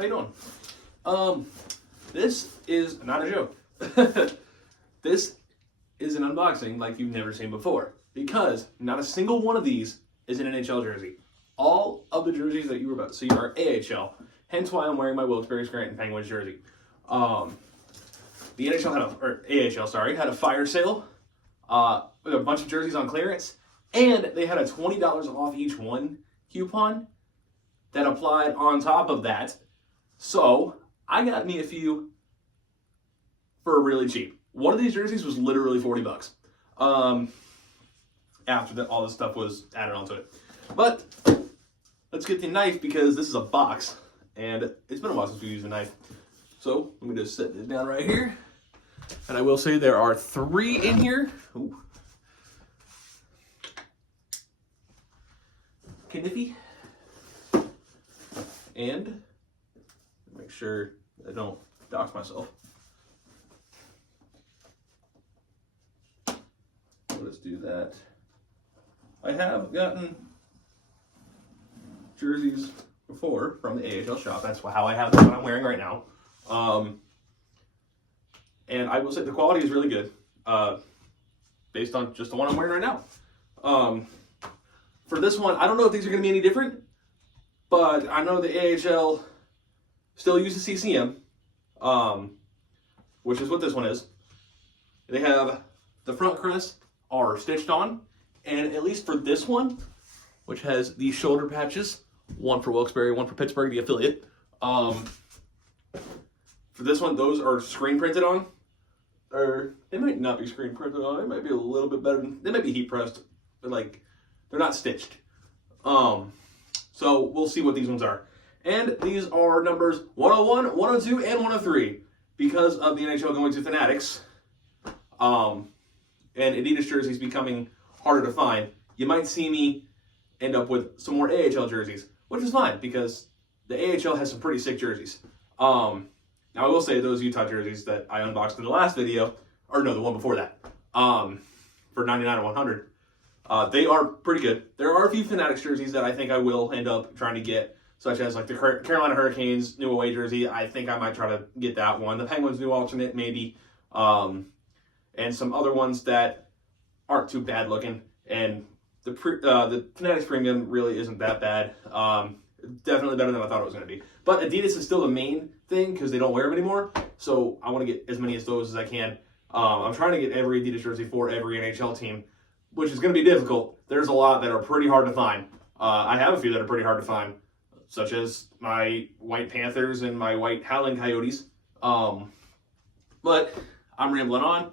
How you doing? This is not a joke. This is an unboxing like you've never seen before, because not a single one of these is an NHL jersey. All of the jerseys that you were about to see are AHL, hence why I'm wearing my Wilkes-Barre Scranton Penguins jersey. The AHL had a fire sale with a bunch of jerseys on clearance, and they had a $20 off each one coupon that applied on top of that. So I got me a few for really cheap. One of these jerseys was literally $40 after that all this stuff was added onto it. But let's get the knife, because this is a box and it's been a while since we used a knife. So let me just set this down right here. And I will say there are 3 in here. Ooh. Kniffy. And make sure I don't dox myself. Let's do that. I have gotten jerseys before from the AHL shop. That's how I have the one I'm wearing right now. And I will say the quality is really good, based on just the one I'm wearing right now. For this one, I don't know if these are going to be any different, but I know the AHL still uses CCM, which is what this one is. They have the front crests are stitched on, and at least for this one, which has the shoulder patches, one for Wilkes-Barre, one for Pittsburgh, the affiliate. For this one, those are screen printed on. Or they might not be screen printed on. It might be a little bit better. They might be heat pressed, but like they're not stitched. So we'll see what these ones are. And these are numbers 101, 102, and 103 because of the NHL going to Fanatics. And Adidas jerseys becoming harder to find. You might see me end up with some more AHL jerseys, which is fine because the AHL has some pretty sick jerseys. Now I will say those Utah jerseys that I unboxed in the last video, or no, the one before that, for 99 and 100, they are pretty good. There are a few Fanatics jerseys that I think I will end up trying to get, such as like the Carolina Hurricanes new away jersey. I think I might try to get that one. The Penguins new alternate maybe, and some other ones that aren't too bad looking. And the Fanatics premium really isn't that bad. Definitely better than I thought it was going to be. But Adidas is still the main thing because they don't wear them anymore. So I want to get as many of those as I can. I'm trying to get every Adidas jersey for every NHL team, which is going to be difficult. There's a lot that are pretty hard to find. I have a few that are pretty hard to find, such as my White Panthers and my White Howling Coyotes. But I'm rambling on.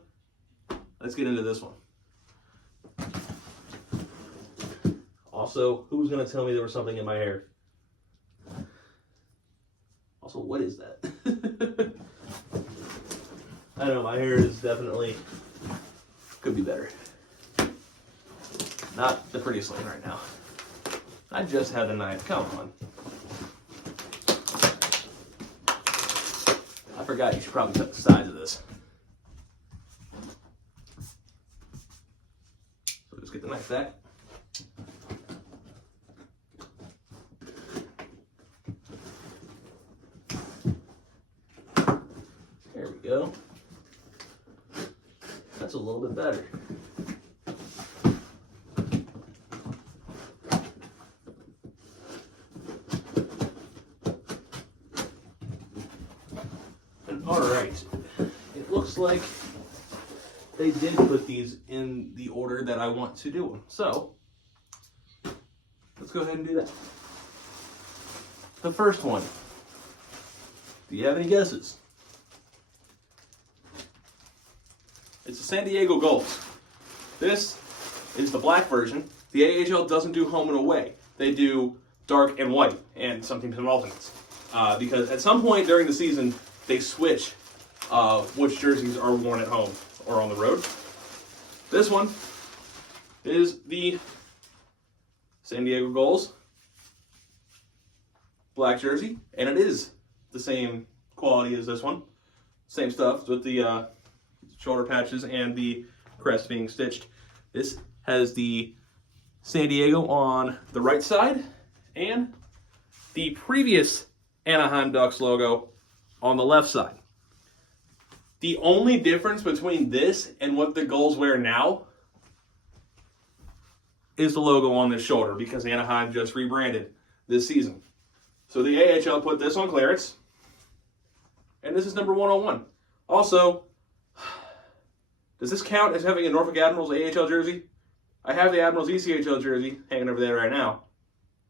Let's get into this one. Also, who's going to tell me there was something in my hair? Also, what is that? I don't know, my hair is definitely, could be better. Not the prettiest looking right now. I just had the knife, come on. I forgot you should probably cut the size of this. So just get the knife back. There we go. That's a little bit better. All right, it looks like they did put these in the order that I want to do them. So let's go ahead and do that. The first one, do you have any guesses? It's the San Diego Gulls. This is the black version. The AHL doesn't do home and away. They do dark and white, and some teams have alternates. Because at some point during the season, they switch which jerseys are worn at home or on the road. This one is the San Diego Gulls black jersey, and it is the same quality as this one. Same stuff with the shoulder patches and the crest being stitched. This has the San Diego on the right side, and the previous Anaheim Ducks logo on the left side. The only difference between this and what the Gulls wear now is the logo on the shoulder, because Anaheim just rebranded this season. So the AHL put this on clearance, and this is number 101. Also, does this count as having a Norfolk Admirals AHL jersey? I have the Admirals ECHL jersey hanging over there right now,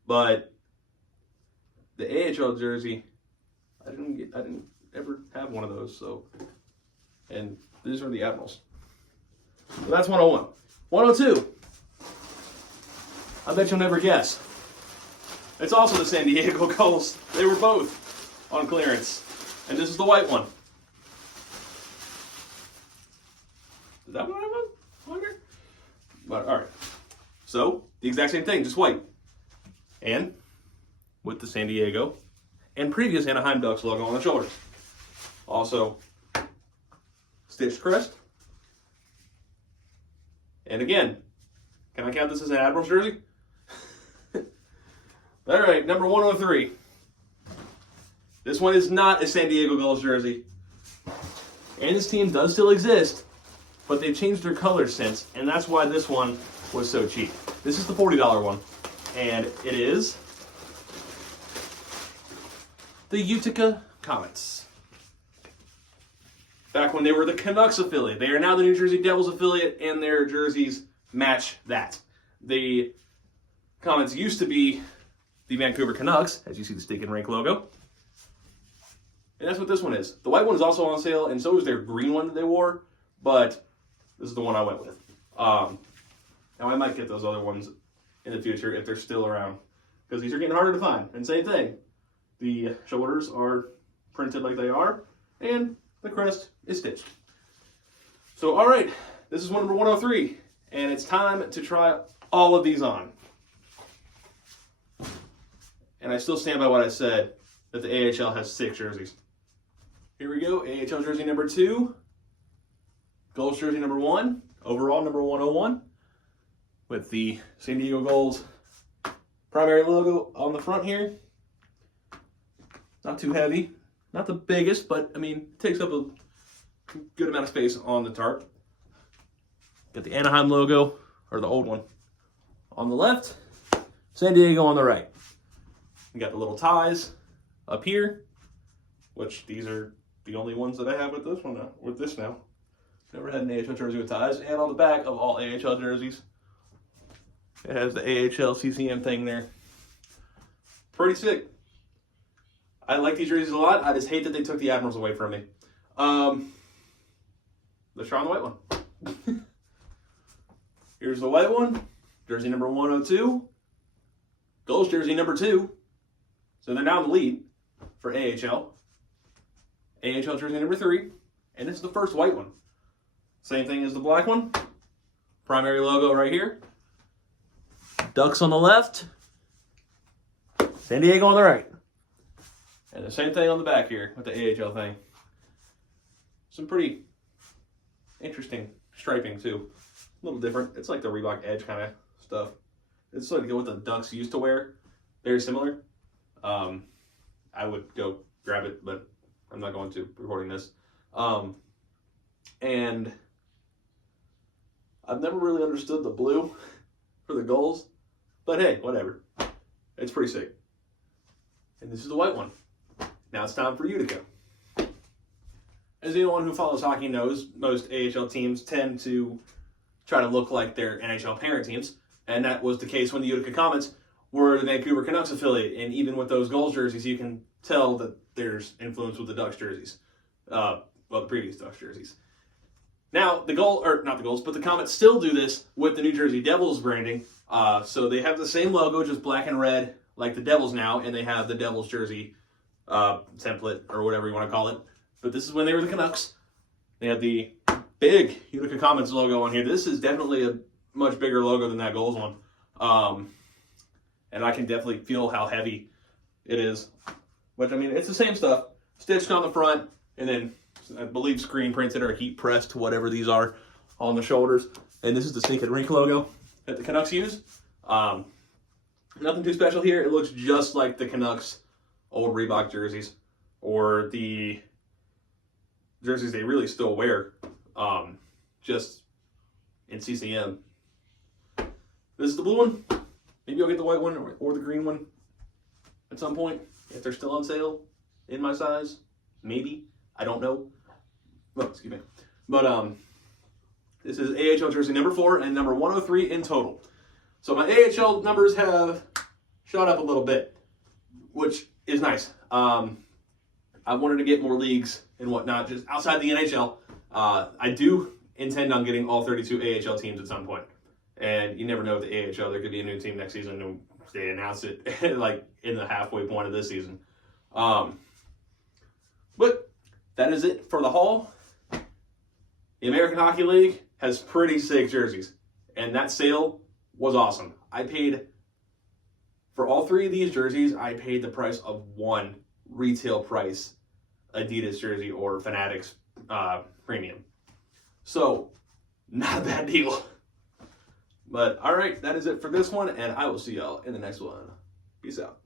but the AHL jersey, I didn't ever have one of those. So, and these are the Admirals. So that's 101. 102. I bet you'll never guess. It's also the San Diego Gulls. They were both on clearance, and this is the white one. Is that what I want? Longer? But all right. So the exact same thing, just white, and with the San Diego and previous Anaheim Ducks logo on the shoulders. Also, stitched crest. And again, can I count this as an Admirals jersey? All right, number 103. This one is not a San Diego Gulls jersey. And this team does still exist, but they've changed their colors since, and that's why this one was so cheap. This is the $40 one, and it is the Utica Comets. Back when they were the Canucks affiliate. They are now the New Jersey Devils affiliate, and their jerseys match that. The Comets used to be the Vancouver Canucks, as you see the Stake and Rink logo. And that's what this one is. The white one is also on sale, and so is their green one that they wore, but this is the one I went with. Now, I might get those other ones in the future if they're still around, because these are getting harder to find. And same thing, the shoulders are printed like they are, and the crest is stitched. So, all right, this is one number 103, and it's time to try all of these on. And I still stand by what I said, that the AHL has 6 jerseys. Here we go, AHL jersey number 2, Gulls jersey number 1, overall number 101, with the San Diego Gulls primary logo on the front here. Not too heavy, not the biggest, but I mean, it takes up a good amount of space on the tarp. Got the Anaheim logo, or the old one, on the left, San Diego on the right. You got the little ties up here, which these are the only ones that I have with this one now. With this now, never had an AHL jersey with ties. And on the back of all AHL jerseys, it has the AHL CCM thing there. Pretty sick. I like these jerseys a lot. I just hate that they took the Admirals away from me. Let's try on the white one. Here's the white one, jersey number 102. Gulls jersey number 2. So they're now in the lead for AHL. AHL jersey number 3. And this is the first white one. Same thing as the black one. Primary logo right here. Ducks on the left. San Diego on the right. And the same thing on the back here with the AHL thing. Some pretty interesting striping too. A little different. It's like the Reebok Edge kind of stuff. It's like what the Ducks used to wear. Very similar. I would go grab it, but I'm not going to, recording this. And I've never really understood the blue for the Gulls, but hey, whatever. It's pretty sick. And this is the white one. Now it's time for Utica. As anyone who follows hockey knows, most AHL teams tend to try to look like their NHL parent teams, and that was the case when the Utica Comets were the Vancouver Canucks affiliate. And even with those Gulls jerseys, you can tell that there's influence with the Ducks jerseys. Well, the previous Ducks jerseys. Now, the Comets still do this with the New Jersey Devils branding. So they have the same logo, just black and red, like the Devils now, and they have the Devils jersey template, or whatever you want to call it. But this is when they were the Canucks. They had the big Utica Comets logo on here. This is definitely a much bigger logo than that Gulls one. And I can definitely feel how heavy it is. But, I mean, it's the same stuff. Stitched on the front, and then, I believe, screen printed or heat pressed, whatever these are, on the shoulders. And this is the Stake and Rink logo that the Canucks use. Nothing too special here. It looks just like the Canucks old Reebok jerseys or the jerseys they really still wear, just in CCM. This is the blue one. Maybe I'll get the white one or the green one at some point if they're still on sale in my size. Maybe. I don't know. Oh, excuse me. But this is AHL jersey number 4 and number 103 in total. So my AHL numbers have shot up a little bit, which is nice. I wanted to get more leagues and whatnot just outside the NHL. I do intend on getting all 32 AHL teams at some point. And you never know with the AHL, there could be a new team next season and they announce it like in the halfway point of this season. But that is it for the haul. The American Hockey League has pretty sick jerseys, and that sale was awesome. I paid, for all 3 of these jerseys, I paid the price of one retail price Adidas jersey or Fanatics premium. So, not a bad deal. But, all right, that is it for this one, and I will see y'all in the next one. Peace out.